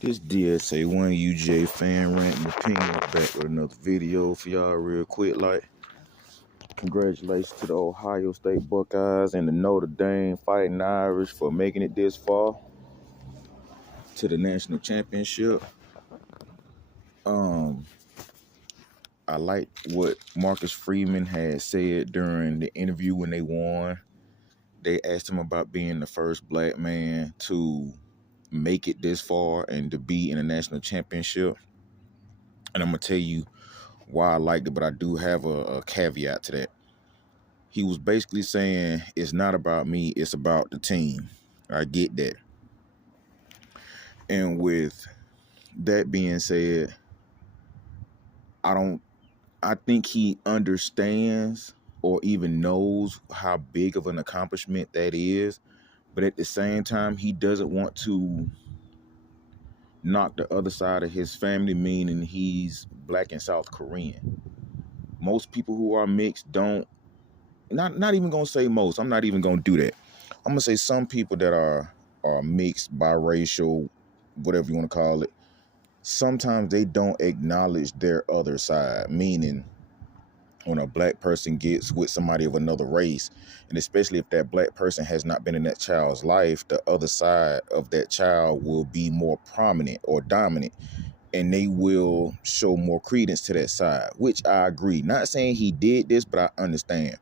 This DSA one UGA fan ranting opinion back with another video for y'all real quick. Like, congratulations to the Ohio State Buckeyes and the Notre Dame Fighting Irish for making it this far to the national championship. I like what Marcus Freeman had said during the interview when they won. They asked him about being the first black man to make it this far and to be in a national championship. And I'm gonna tell you why I liked it, but I do have a caveat to that. He was basically saying it's not about me, it's about the team. I get that. And with that being said, I think he understands or even knows how big of an accomplishment that is, but at the same time, he doesn't want to knock the other side of his family, meaning he's black and South Korean. Most people who are mixed don't, not even gonna say most, I'm not even gonna do that. I'm gonna say some people that are mixed, biracial, whatever you want to call it, sometimes they don't acknowledge their other side, meaning when a black person gets with somebody of another race, and especially if that black person has not been in that child's life, the other side of that child will be more prominent or dominant, and they will show more credence to that side, which I agree. Not saying he did this, but I understand.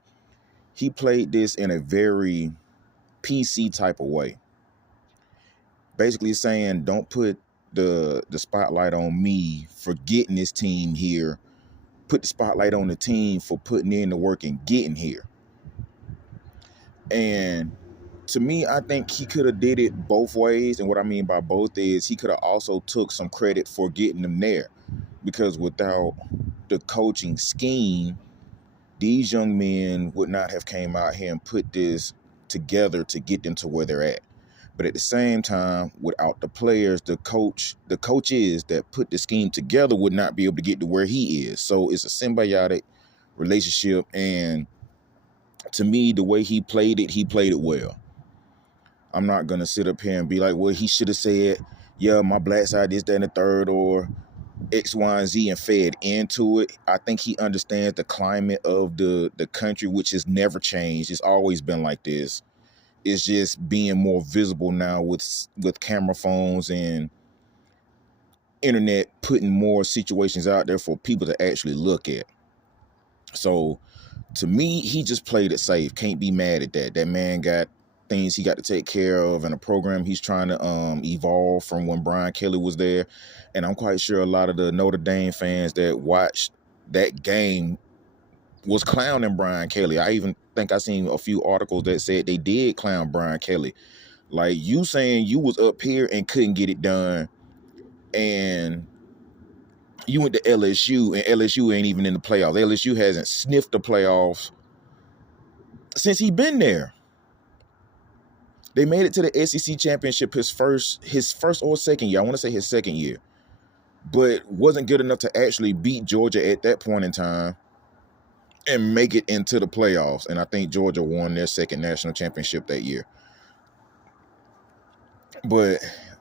He played this in a very PC type of way. Basically saying, don't put the spotlight on me for getting this team here. Put the spotlight on the team for putting in the work and getting here. And to me, I think he could have did it both ways. And what I mean by both is he could have also took some credit for getting them there. Because without the coaching scheme, these young men would not have came out here and put this together to get them to where they're at. But at the same time, without the players, the coaches that put the scheme together would not be able to get to where he is. So it's a symbiotic relationship. And to me, the way he played it well. I'm not going to sit up here and be like, well, he should have said, yeah, my black side, this, that, and the third, or X, Y, and Z, and fed into it. I think he understands the climate of the country, which has never changed. It's always been like this. It's just being more visible now with camera phones and internet, putting more situations out there for people to actually look at. So to me, he just played it safe. Can't be mad at that. That man got things he got to take care of and a program he's trying to evolve from when Brian Kelly was there. And I'm quite sure a lot of the Notre Dame fans that watched that game was clowning Brian Kelly. I even think I seen a few articles that said they did clown Brian Kelly. Like, you saying you was up here and couldn't get it done, and you went to LSU, and LSU ain't even in the playoffs. LSU hasn't sniffed the playoffs since he been there. They made it to the SEC championship his first or second year. I want to say his second year, but wasn't good enough to actually beat Georgia at that point in time and make it into the playoffs. And I think Georgia won their second national championship that year. But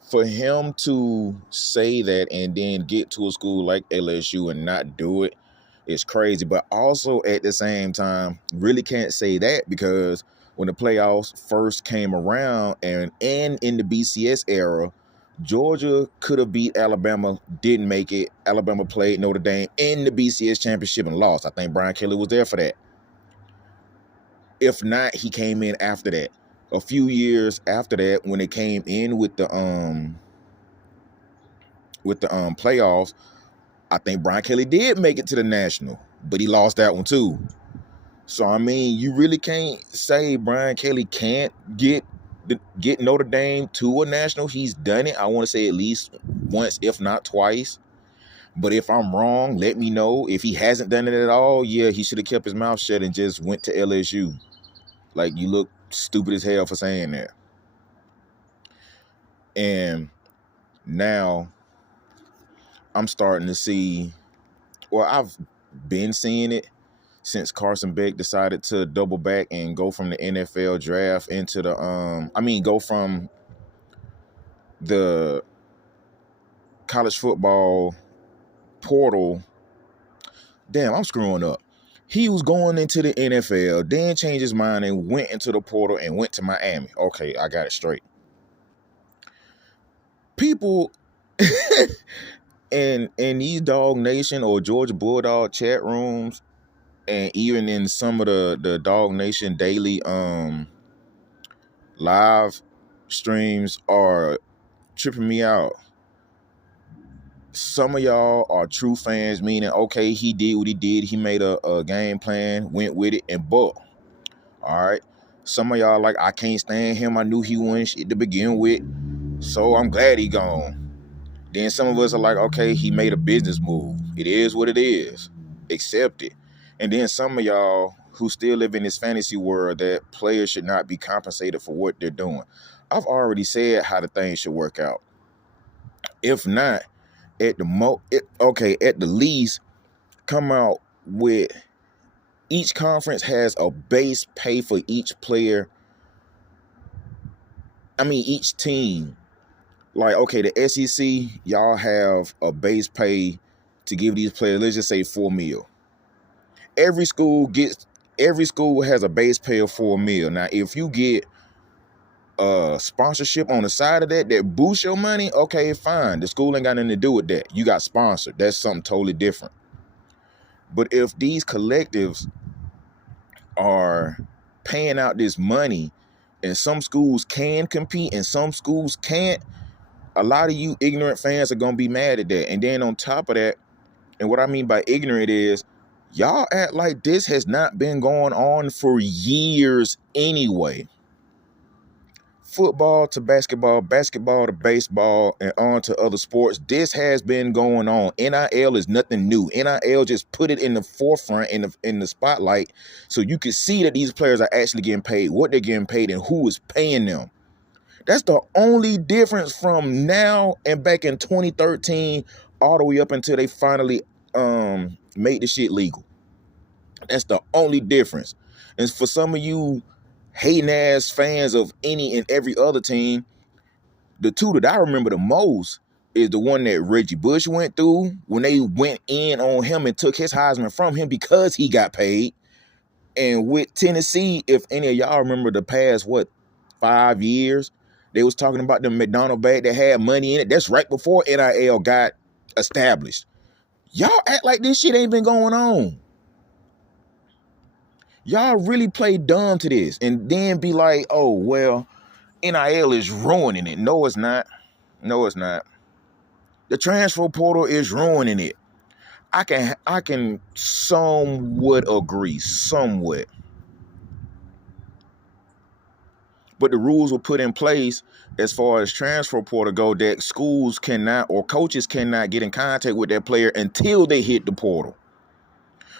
for him to say that and then get to a school like LSU and not do it is crazy. But also at the same time, really can't say that, because when the playoffs first came around and in the BCS era, Georgia could have beat Alabama, didn't make it. Alabama played Notre Dame in the BCS championship and lost. I think Brian Kelly was there for that. If not, he came in after that. A few years after that, when they came in with the playoffs, I think Brian Kelly did make it to the national, but he lost that one too. So I mean, you really can't say Brian Kelly can't get Notre Dame to a national. He's done it. I want to say at least once, if not twice. But if I'm wrong, let me know. If he hasn't done it at all, yeah, he should have kept his mouth shut and just went to LSU. Like, you look stupid as hell for saying that. And now I'm starting to see, well, I've been seeing it since Carson Beck decided to double back and go from the NFL draft into the, go from the college football portal. Damn, I'm screwing up. He was going into the NFL, then changed his mind and went into the portal and went to Miami. Okay, I got it straight. People in these Dog Nation or Georgia Bulldog chat rooms, and even in some of the Dog Nation daily live streams are tripping me out. Some of y'all are true fans, meaning, okay, he did what he did. He made a game plan, went with it, and booked. All right. Some of y'all like, I can't stand him. I knew he wouldn't shit to begin with, so I'm glad he gone. Then some of us are like, okay, he made a business move. It is what it is. Accept it. And then some of y'all who still live in this fantasy world that players should not be compensated for what they're doing. I've already said how the thing should work out. If not, at the least, come out with each conference has a base pay for each player. I mean, each team. Like, okay, the SEC, y'all have a base pay to give these players, let's just say $4 million. Every school has a base pay of $4 million. Now, if you get sponsorship on the side of that boosts your money, okay, fine. The school ain't got nothing to do with that. You got sponsored. That's something totally different. But if these collectives are paying out this money and some schools can compete and some schools can't, a lot of you ignorant fans are going to be mad at that. And then on top of that, and what I mean by ignorant is, y'all act like this has not been going on for years anyway. Football to basketball, basketball to baseball, and on to other sports. This has been going on. NIL is nothing new. NIL just put it in the forefront, in the spotlight, so you can see that these players are actually getting paid, what they're getting paid, and who is paying them. That's the only difference from now and back in 2013 all the way up until they finally made the shit legal. That's the only difference. And for some of you hating ass fans of any and every other team, the two that I remember the most is the one that Reggie Bush went through when they went in on him and took his Heisman from him because he got paid. And with Tennessee, if any of y'all remember the past, 5 years, they was talking about the McDonald bag that had money in it. That's right before NIL got established. Y'all act like this shit ain't been going on. Y'all really play dumb to this and then be like, oh, well, NIL is ruining it. No, it's not. No, it's not. The transfer portal is ruining it. I can somewhat agree, somewhat. But the rules were put in place as far as transfer portal go that schools cannot or coaches cannot get in contact with that player until they hit the portal.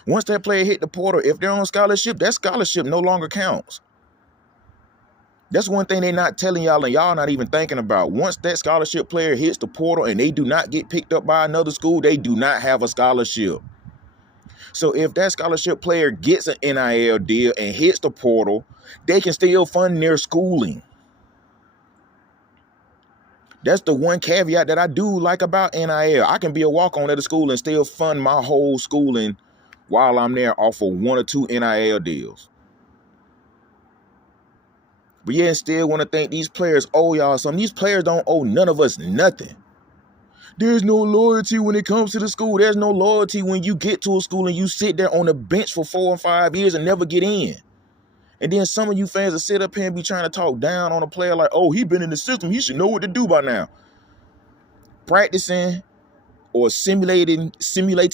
Once that player hit the portal, if they're on scholarship, that scholarship no longer counts. That's one thing they're not telling y'all and y'all not even thinking about. Once that scholarship player hits the portal and they do not get picked up by another school, they do not have a scholarship. So if that scholarship player gets an NIL deal and hits the portal, they can still fund their schooling. That's the one caveat that I do like about NIL. I can be a walk-on at a school and still fund my whole schooling while I'm there off of 1 or 2 NIL deals. But yeah, still want to think these players owe y'all something. These players don't owe none of us nothing. There's no loyalty when it comes to the school. There's no loyalty when you get to a school and you sit there on the bench for 4 and 5 years and never get in. And then some of you fans will sit up here and be trying to talk down on a player like, oh, he been in the system. He should know what to do by now. Practicing or simulating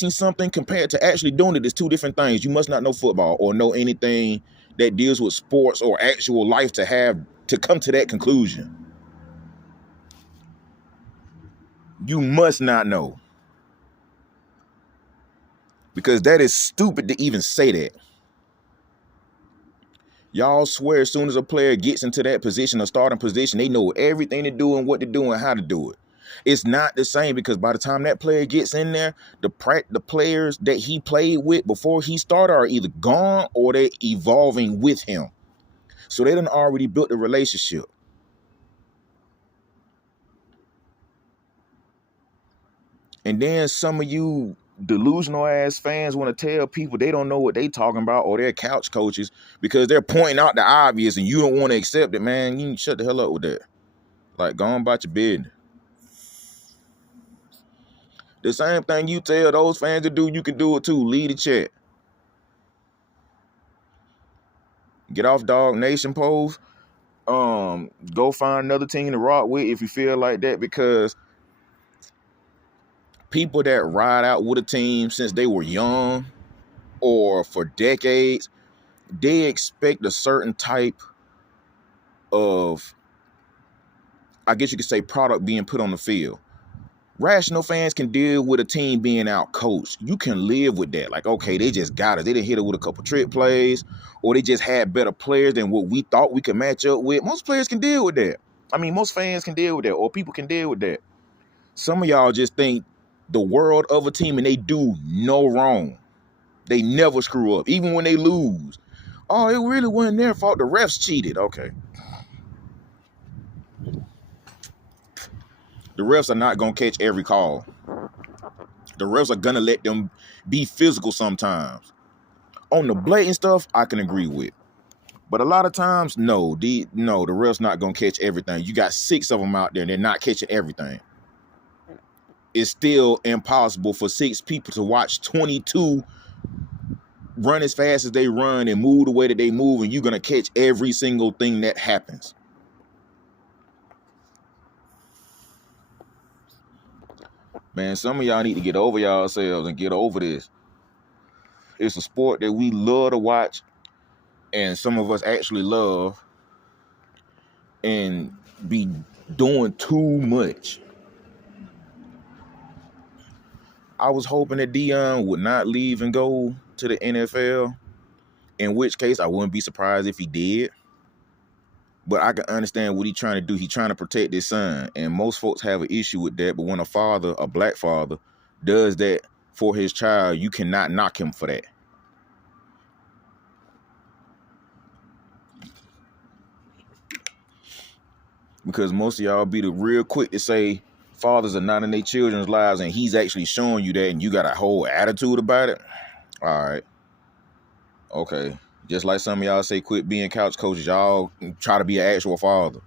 something compared to actually doing it is 2 different things. You must not know football or know anything that deals with sports or actual life to come to that conclusion. You must not know. Because that is stupid to even say that. Y'all swear as soon as a player gets into that position, a starting position, they know everything to do and what to do and how to do it. It's not the same because by the time that player gets in there, the players that he played with before he started are either gone or they're evolving with him. So they done already built a relationship. And then some of you delusional ass fans want to tell people they don't know what they talking about, or they're couch coaches because they're pointing out the obvious and you don't want to accept it, man. You need to shut the hell up with that. Like, go on about your business. The same thing you tell those fans to do, you can do it too. Lead the chat. Get off Dog Nation polls. Go find another team to rock with if you feel like that, because people that ride out with a team since they were young or for decades, they expect a certain type of, I guess you could say, product being put on the field. Rational fans can deal with a team being out coached. You can live with that. Like, okay, they just got us. They didn't hit it with a couple trick plays, or they just had better players than what we thought we could match up with. Most players can deal with that. I mean, most fans can deal with that, or people can deal with that. Some of y'all just think the world of a team and they do no wrong. They never screw up, even when they lose. Oh, it really wasn't their fault. The refs cheated. Okay. The refs are not going to catch every call. The refs are going to let them be physical sometimes. On the blatant stuff, I can agree with. But a lot of times, no, the refs not going to catch everything. You got 6 of them out there and they're not catching everything. It's still impossible for 6 people to watch 22 run as fast as they run and move the way that they move, and you're going to catch every single thing that happens. Man, some of y'all need to get over yourselves and get over this. It's a sport that we love to watch, and some of us actually love, and be doing too much. I was hoping that Deion would not leave and go to the NFL, in which case I wouldn't be surprised if he did. But I can understand what he's trying to do. He's trying to protect his son. And most folks have an issue with that. But when a father, a black father, does that for his child, you cannot knock him for that. Because most of y'all be the real quick to say fathers are not in their children's lives, and he's actually showing you that, and you got a whole attitude about it. All right. Okay. Just like some of y'all say, quit being couch coaches. Y'all try to be an actual father.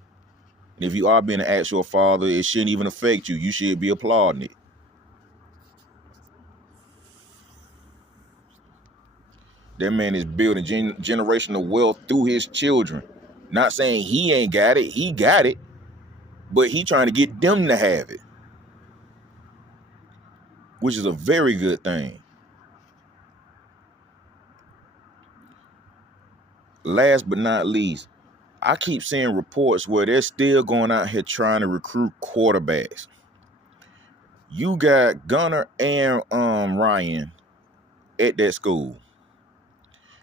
And if you are being an actual father, it shouldn't even affect you. You should be applauding it. That man is building generational wealth through his children. Not saying he ain't got it. He got it. But he trying to get them to have it. Which is a very good thing. Last but not least, I keep seeing reports where they're still going out here trying to recruit quarterbacks. You got Gunnar and Ryan at that school.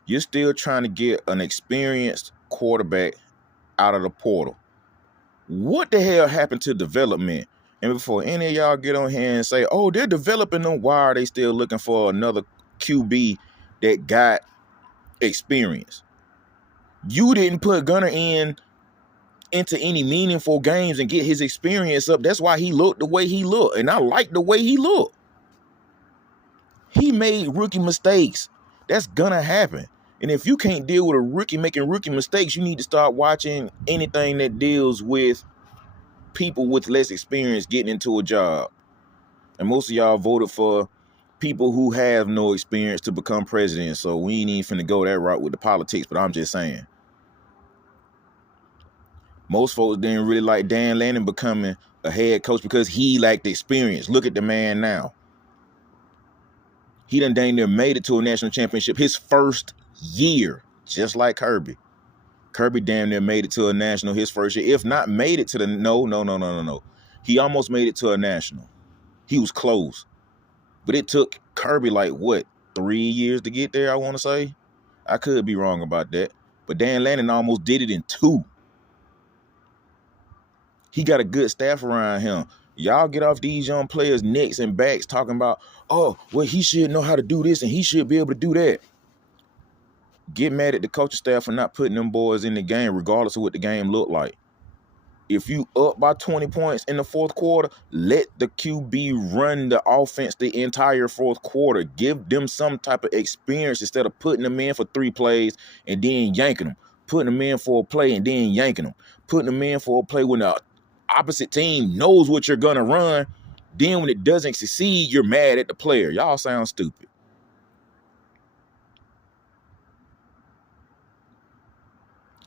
You're still trying to get an experienced quarterback out of the portal. What the hell happened to development? And before any of y'all get on here and say, oh, they're developing them, why are they still looking for another QB that got experience? You didn't put Gunnar into any meaningful games and get his experience up. That's why he looked the way he looked. And I like the way he looked. He made rookie mistakes. That's gonna happen. And if you can't deal with a rookie making rookie mistakes, you need to start watching anything that deals with people with less experience getting into a job. And most of y'all voted for people who have no experience to become president. So we ain't even finna go that route with the politics, but I'm just saying. Most folks didn't really like Dan Lanning becoming a head coach because he lacked experience. Look at the man now. He done dang near made it to a national championship his first year, just like Kirby. Kirby damn near made it to a national his first year. If not made it to the no. He almost made it to a national. He was close. But it took Kirby like, what, 3 years to get there, I want to say? I could be wrong about that. But Dan Lanning almost did it in 2. He got a good staff around him. Y'all get off these young players' necks and backs talking about, oh, well, he should know how to do this and he should be able to do that. Get mad at the coaching staff for not putting them boys in the game, regardless of what the game looked like. If you up by 20 points in the fourth quarter, let the QB run the offense the entire fourth quarter. Give them some type of experience instead of putting them in for 3 plays and then yanking them. Putting them in for a play and then yanking them. Putting them in for a play when the opposite team knows what you're going to run. Then when it doesn't succeed, you're mad at the player. Y'all sound stupid.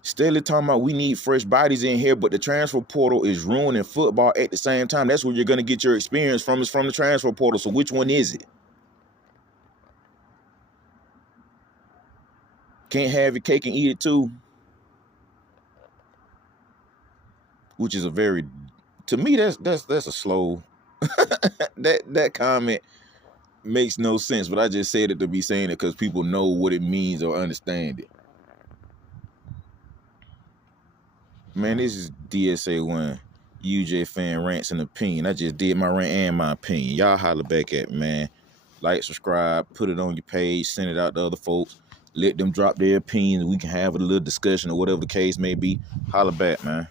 Steadily talking about we need fresh bodies in here, but the transfer portal is ruining football at the same time. That's where you're going to get your experience from, is from the transfer portal. So which one is it? Can't have your cake and eat it too. Which is a very, to me, that's a slow, that comment makes no sense, but I just said it to be saying it because people know what it means or understand it. Man, this is DSA 1, UGA fan rants and opinion. I just did my rant and my opinion. Y'all holler back at me, man. Like, subscribe, put it on your page, send it out to other folks. Let them drop their opinions. We can have a little discussion or whatever the case may be. Holler back, man.